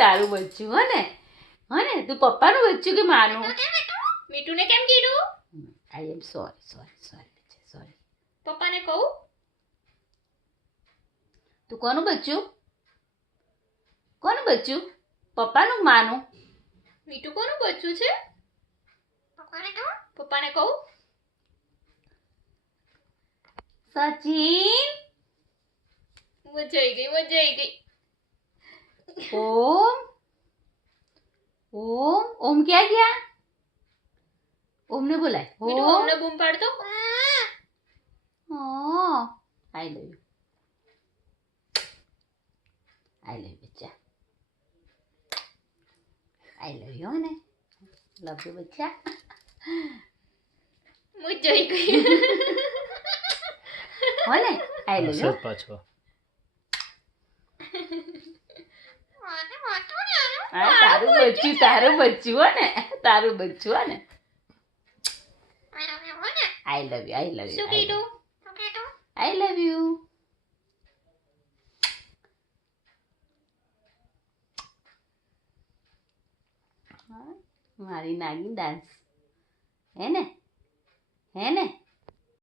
તારું બચ્ચું હે ને તું પપ્પાનું બચ્ચું કે માનું? મીઠુને કેમ કીધું? આઈ એમ સોરી. પપ્પાને કહું? તું કોનું બચ્ચું? પપ્પાનું માનું? મીઠું કોનું બચ્ચું છે? પપ્પાને કહું? સચિન મજા આવી ગઈ. ઓમ ક્યાં ગયા? ઓમને બોલાય. મીઠું અમને બૂમ પાડતો. આઈ લવ યુ બચ્ચા. આઈ લવ યુ ને લવ યુ બચ્ચા. મજા આવી ગઈ. ને આઈ લવ યુ પાછો તારું બચ્ચું હો ને આઈ લવ યુ શું કીધું? આઈ લવ યુ. મારી નાગિન ડાન્સ હે ને